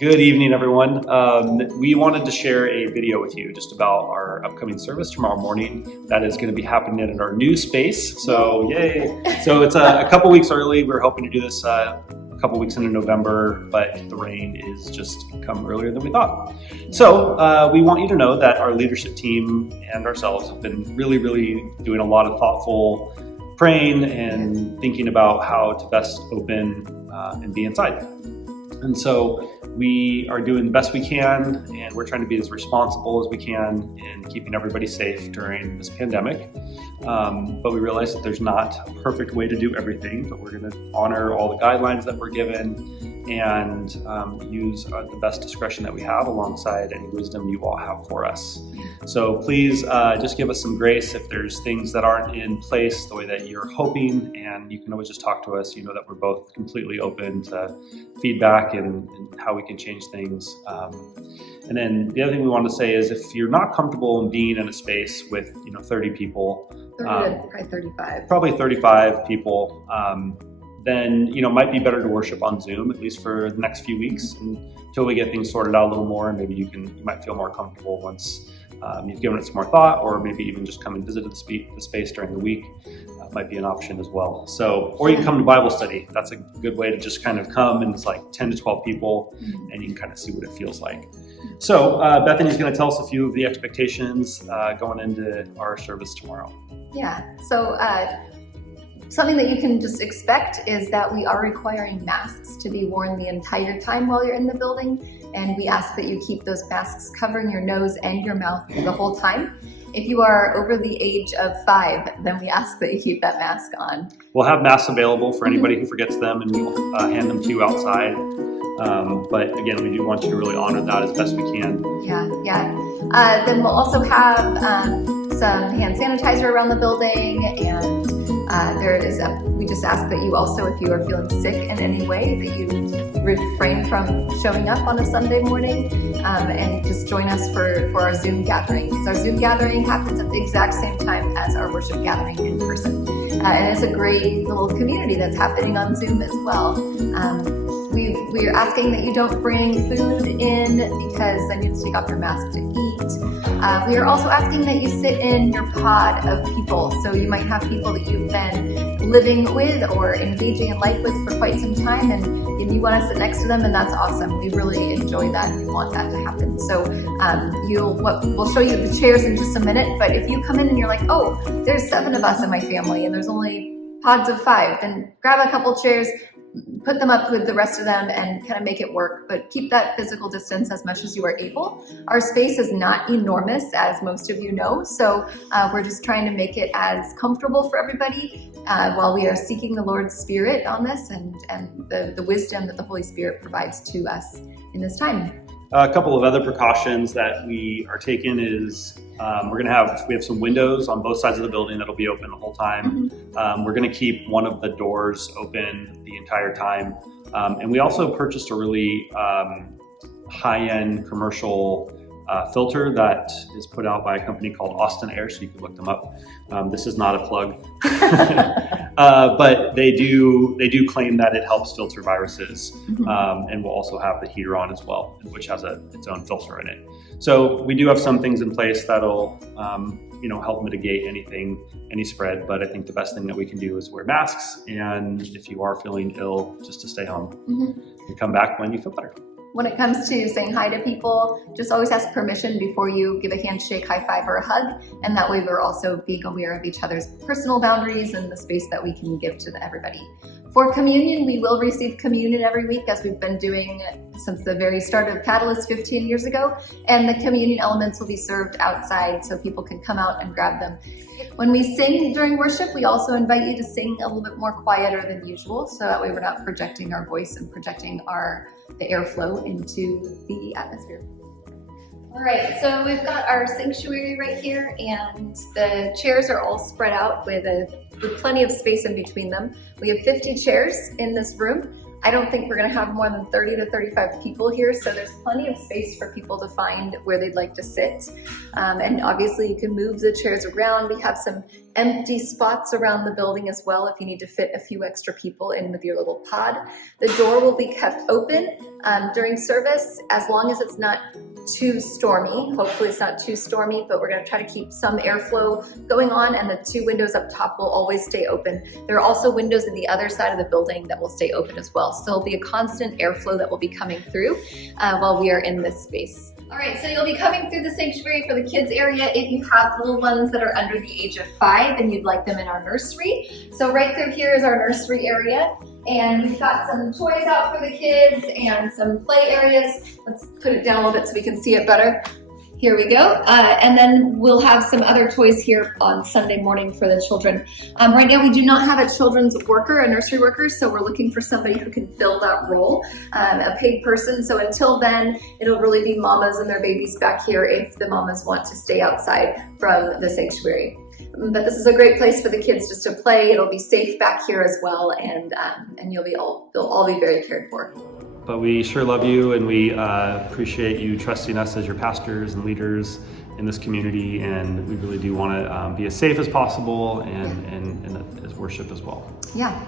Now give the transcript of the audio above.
Good evening, everyone. We wanted to share a video with you just about our upcoming service tomorrow morning. That is going to be happening in our new space. So, yay! So it's a couple weeks early. We were hoping to do this a couple weeks into November, but the rain is just come earlier than we thought. So we want you to know that our leadership team and ourselves have been really doing a lot of thoughtful praying and thinking about how to best open and be inside. And so we are doing the best we can, and we're trying to be as responsible as we can in keeping everybody safe during this pandemic. But we realize that there's not a perfect way to do everything, but we're going to honor all the guidelines that we're given and use the best discretion that we have alongside any wisdom you all have for us. So please just give us some grace if there's things that aren't in place the way that you're hoping, and you can always just talk to us. You know that we're both completely open to feedback and how we can change things. And then the other thing we want to say is if you're not comfortable in being in a space with 30 people, 30 to 35. Probably 35 people, then it might be better to worship on Zoom, at least for the next few weeks until we get things sorted out a little more, and maybe you might feel more comfortable once you've given it some more thought, or maybe even just come and visit the space during the week might be an option as well. So, or you can come to Bible study. That's a good way to just kind of come, and it's like 10 to 12 people, and you can kind of see what it feels like. So Bethany's going to tell us a few of the expectations going into our service tomorrow. Yeah, so something that you can just expect is that we are requiring masks to be worn the entire time while you're in the building, and we ask that you keep those masks covering your nose and your mouth the whole time. If you are over the age of 5, then we ask that you keep that mask on. We'll have masks available for anybody who forgets them, and we'll hand them to you outside. But again, we do want you to really honor that as best we can. Yeah. Then we'll also have some hand sanitizer around the building, and we just ask that you also, if you are feeling sick in any way, that you refrain from showing up on a Sunday morning and just join us for our Zoom gathering. Because our Zoom gathering happens at the exact same time as our worship gathering in person. And it's a great little community that's happening on Zoom as well. We're asking that you don't bring food in because then you have to take off your mask to eat. We are also asking that you sit in your pod of people. So you might have people that you've been living with or engaging in life with for quite some time, and you want to sit next to them, and that's awesome. We really enjoy that and we want that to happen. So we'll show you the chairs in just a minute, but if you come in and you're like, oh, there's 7 of us in my family and there's only pods of 5, then grab a couple chairs, put them up with the rest of them and kind of make it work, but keep that physical distance as much as you are able. Our space is not enormous, as most of you know, so we're just trying to make it as comfortable for everybody while we are seeking the Lord's Spirit on this and the wisdom that the Holy Spirit provides to us in this time. A couple of other precautions that we are taking is we have some windows on both sides of the building that'll be open the whole time. We're going to keep one of the doors open the entire time. And we also purchased a really high-end commercial filter that is put out by a company called Austin Air, so you can look them up. This is not a plug, but they do claim that it helps filter viruses, and we'll also have the heater on as well, which has its own filter in it. So we do have some things in place that'll help mitigate any spread, but I think the best thing that we can do is wear masks, and if you are feeling ill, just to stay home and come back when you feel better. When it comes to saying hi to people, just always ask permission before you give a handshake, high five, or a hug. And that way we're also being aware of each other's personal boundaries and the space that we can give to everybody. For communion, we will receive communion every week, as we've been doing since the very start of Catalyst 15 years ago. And the communion elements will be served outside so people can come out and grab them. When we sing during worship, we also invite you to sing a little bit more quieter than usual, so that way we're not projecting our voice and projecting the airflow into the atmosphere. All right, so we've got our sanctuary right here, and the chairs are all spread out with plenty of space in between them. We have 50 chairs in this room. I don't think we're going to have more than 30 to 35 people here, so there's plenty of space for people to find where they'd like to sit. And obviously you can move the chairs around. We have some empty spots around the building as well if you need to fit a few extra people in with your little pod. The door will be kept open during service as long as it's not too stormy. Hopefully it's not too stormy, but we're going to try to keep some airflow going on, and the 2 windows up top will always stay open. There are also windows in the other side of the building that will stay open as well. So there'll be a constant airflow that will be coming through while we are in this space. All right, so you'll be coming through the sanctuary for the kids area. If you have little ones that are under the age of 5 and you'd like them in our nursery. So right through here is our nursery area. And we've got some toys out for the kids and some play areas. Let's put it down a little bit so we can see it better. Here we go. And then we'll have some other toys here on Sunday morning for the children. Right now we do not have a children's worker, a nursery worker, so we're looking for somebody who can fill that role, a paid person. So until then, it'll really be mamas and their babies back here if the mamas want to stay outside from the sanctuary. But this is a great place for the kids just to play. It'll be safe back here as well, and they'll all be very cared for. But we sure love you, and we appreciate you trusting us as your pastors and leaders in this community, and we really do want to be as safe as possible and as worship as well. Yeah.